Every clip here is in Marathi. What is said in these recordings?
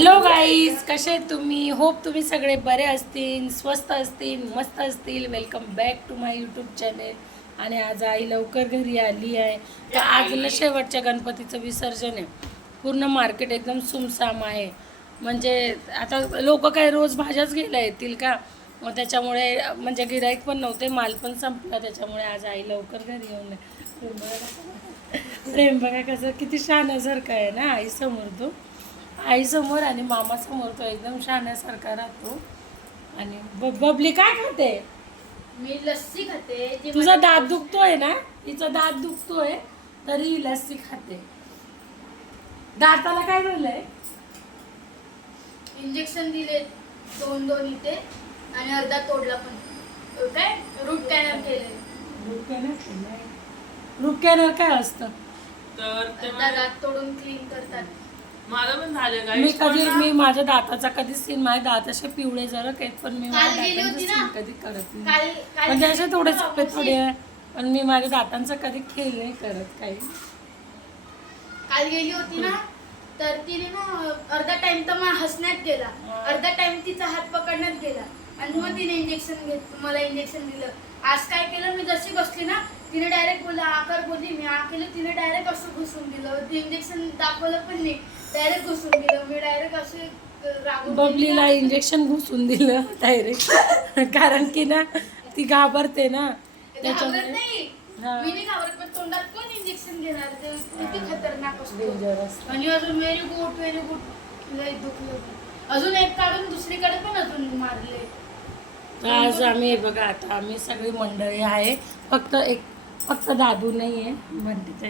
हॅलो गाईज, कसे आहेत तुम्ही? होप तुम्ही सगळे बरे असतील, स्वस्त असतील, मस्त असतील. Welcome back to my YouTube channel. आणि आज आई लवकर घरी आली आहे. तर आज ना शेवटच्या गणपतीचं विसर्जन आहे. पूर्ण मार्केट एकदम सुमसाम आहे. म्हणजे आता लोक काय रोज भाज्याच घ्यायला येतील का? मग त्याच्यामुळे म्हणजे गिराईक पण नव्हते, माल पण संपला. त्याच्यामुळे आज आई लवकर घरी येऊन प्रेम बघा कसं किती शहाण्यासारखं आहे ना आईसमोर तो. आईसमोर आणि मामासमोर तो एकदम शहाण्यासारखा राहतो. आणि बबली काय खाते? मी लस्सी खाते. तुझा दात दुखतोय ना? तिचा दात दुखतोय तरी ही लस्सी खाते. दाताला काय झालंय? इंजेक्शन दिले दोन इथे आणि अर्धा तोडला पण. काय रूट कॅनल केले. रूट कॅनल काय असतं? तर दात तोडून क्लीन करतात. मला पण झालं मी माझ्या दाताचा कधीच सीन, माझे दात असे पिवळे जरा आहेत, पण मी माझ्या गेली दातांचा होती सीन ना? कधी करत नाही. काल म्हणजे असे थोडे सफेद थोडे आहे, पण मी माझ्या दातांचा कधी खेळ नाही करत काही. काल गेली होती ना, तर तिने ना अर्धा टाइम तर मला हसण्यात गेला, अर्धा टाइम तिचा हात पकडण्यात गेला आणि मग तिने मला इंजेक्शन दिलं. आज काय केलं, मी जशी बसली ना, तिने डायरेक्ट बोलला आकार बोलली, मी आ केलं, तिने डायरेक्ट असं घुसून दिलं. ते इंजेक्शन दाखवलं पण नाही, डायरेक्ट घुसून दिलं. मी डायरेक्ट असे रागून बबलीला इंजेक्शन घुसून दिलं डायरेक्ट. कारण की ना ती घाबरते ना, घाबरत त्याच्यामुळे. नाही. हा. मी नाही घाबरत, पण तोंडात कोण इंजेक्शन घेणार? ते किती खतरनाक असतो. Danger असतं. आणि अजून व्हेरी गुड लय दुखलं. अजून एक काढून दुसरीकडे पण अजून मारले. आज आम्ही बघा, आता आम्ही सगळी मंडळी आहे. फक्त दादू नाही आहे, म्हणते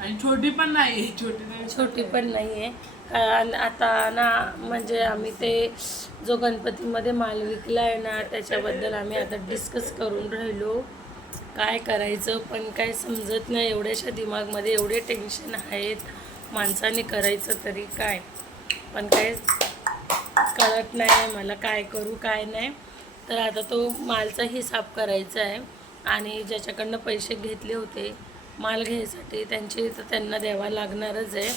आणि छोटी पण नाही, छोटी पण नाही आहे. कारण आता ना म्हणजे आम्ही ते जो गणपतीमध्ये माल विकला आहे ना, त्याच्याबद्दल आम्ही आता डिस्कस करून राहिलो. काय करायचं पण काय समजत नाही. एवढ्याशा दिमागमध्ये एवढे टेन्शन आहेत, माणसाने करायचं तरी काय, पण काय कळत नाही मला काय करू काय नाही. तर आता तो मालचा हिसाब करायचा आहे आणि ज्याच्याकडनं पैसे घेतले होते माल घ्यायसाठी त्यांना द्यावा लागणारच आहे.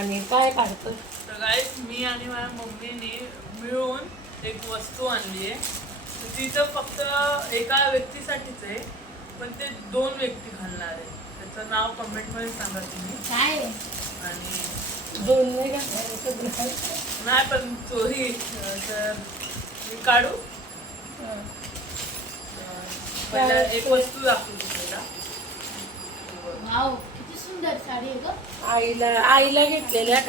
आणि काय काढतो तर गाईस, मी आणि माझ्या मम्मीने मिळून एक वस्तू आणली आहे. तर तिचं फक्त एका व्यक्तीसाठीच आहे, पण ते 2 व्यक्ती घालणार आहे. त्याचं नाव कमेंटमध्ये सांगा तुम्ही. काय आणि 2 नाही का? नाही पण चोरी तर मी काढू. पहिला एक वस्तू दाखवतो तुला. वाव, किती सुंदर साडी आहे ग. आईला घेतलेल्या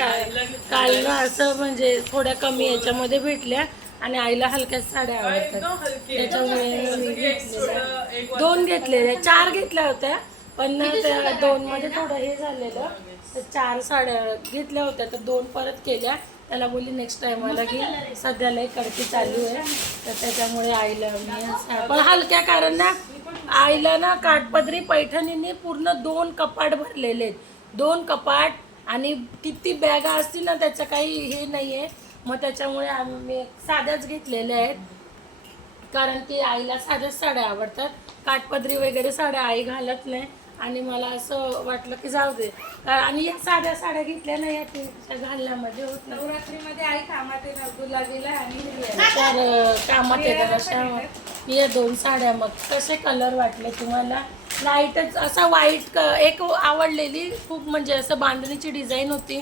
काल ना असं म्हणजे थोड्या कमी याच्यामध्ये भेटल्या आणि आईला हलक्याच साड्या आवडतात, एकदम हलकी आहे. त्याच्यामुळे जसं मी की एक घेतलेल्या. एक 2 घेतलेल्या, 4 घेतल्या होत्या, पण ना त्या 2 मध्ये थोडं हे झालेलं, तर 4 साड्या घेतल्या होत्या, तर 2 परत केल्या. त्याला बोलली नेक्स्ट टाइम मला घे, सध्याला एक कडकी चालू आहे, तर त्याच्यामुळे आईला मी पण हलक्या. कारण ना आईला ना काठपदरी पैठणीने पूर्ण 2 कपाट भरलेले आहेत, 2 कपाट, आणि किती बॅगा असतील ना, त्याचं काही हे नाही आहे. मग त्याच्यामुळे आम्ही साध्याच घेतलेल्या आहेत, कारण की आईला साध्याच साड्या आवडतात. काठपदरी वगैरे साड्या आई घालत नाही, आणि मला असं वाटलं की जाऊ दे. आणि या साध्या साड्या घेतल्या नाही, या घालण्यामध्ये होत नाही. नवरात्रीमध्ये आई कामात येणार गुलाबीला आणि तर कामात येतात अशा या 2 साड्या. मग कसे कलर वाटले तुम्हाला? लाईटच असा व्हाईट एक आवडलेली खूप, म्हणजे असं बांधणीची डिझाईन होती,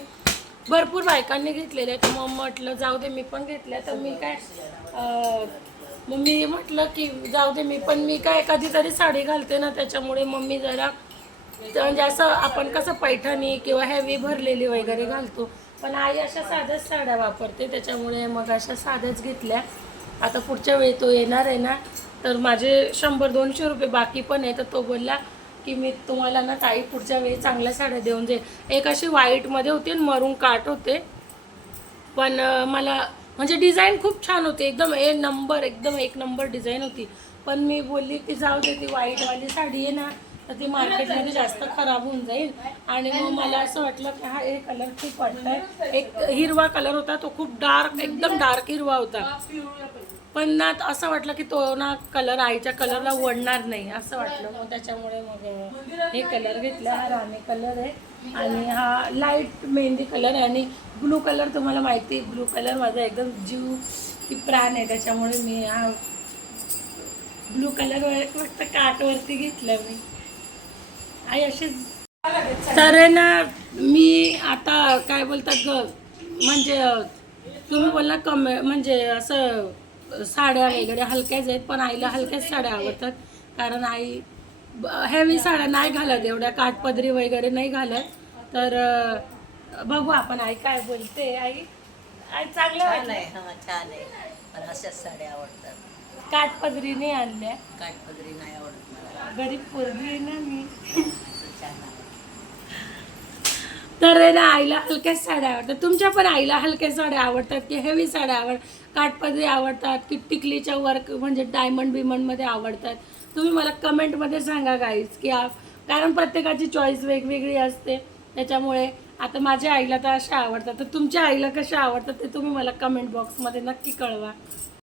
भरपूर बायकांनी घेतलेल्या, तर मग म्हटलं जाऊ दे मी पण घेतल्या. तर मी काय मग मी म्हटलं की जाऊ दे मी काय कधीतरी साडी घालते ना, त्याच्यामुळे मम्मी जरा म्हणजे असं आपण कसं पैठणी किंवा हेवी भरलेली वगैरे घालतो, पण आई अशा साध्याच साड्या वापरते, त्याच्यामुळे मग अशा साध्याच घेतल्या. आता पुढच्या वेळी तो येणार आहे ना, तर माझे 100-200 रुपये बाकी पण आहे. तर तो बोलला की मी तुम्हाला ना ताई पुढच्या वेळी चांगल्या साड्या देऊन जाईल. एक अशी व्हाईटमध्ये होती आणि मरून काट होते, पण मला म्हणजे डिझाईन खूप छान होती, एकदम एक नंबर डिझाईन होती. पण मी बोलली की जाऊ दे, ती व्हाईटवाली साडी आहे ना, तर ती मार्केटमध्ये जास्त खराब होऊन जाईल. आणि मग मला असं वाटलं की हा एक कलर खूप वाटतंय. एक हिरवा कलर होता, तो खूप डार्क, एकदम डार्क हिरवा होता, पण ना असं वाटलं की तो ना कलर आईच्या कलरला वळणार नाही असं वाटलं. मग त्याच्यामुळे मग हे कलर घेतला, हा राणी कलर आहे. आणि हा लाईट मेहंदी कलर आहे आणि ब्लू कलर तुम्हाला माहिती आहे, ब्लू कलर माझा एकदम जीव की प्राण आहे, त्याच्यामुळे मी हा ब्लू कलर फक्त काटवरती घेतलं मी. आई अशीच. तर आहे ना मी आता काय बोलतात ग, म्हणजे तुम्ही बोलला म्हणजे असं साड्या वगैरे हलक्याच आहेत, पण आईला हलक्याच साड्या आवडतात. कारण आई हेवी साड्या नाही घालत, एवढ्या काठपदरी वगैरे नाही घालत. तर बघू आपण आई काय बोलते. आई आई चांगलं छान वाटलं. आहे, हा छान आहे. मला अशाच साड्या आवडतात. काठपदरी नाही आणल्या, काठपदरी नाही आवडत मला. गरीब पोरगी आहे ना मी. छान आवडतं. तर आहे ना आईला हलक्याच साड्या आवडतात. तुमच्या पण आईला हलक्या साड्या आवडतात की हेवी साड्या काठपदरी आवडतात की टिकलीच्या वर्क म्हणजे डायमंड बिमंडमध्ये आवडतात? तुम्ही मला कमेंटमध्ये सांगा गाईज की कारण प्रत्येकाची चॉईस वेगवेगळी असते. त्याच्यामुळे आता माझ्या आईला तर अशा आवडतात, तर तुमच्या आईला कशा आवडतात ते तुम्ही मला कमेंट बॉक्समध्ये नक्की कळवा.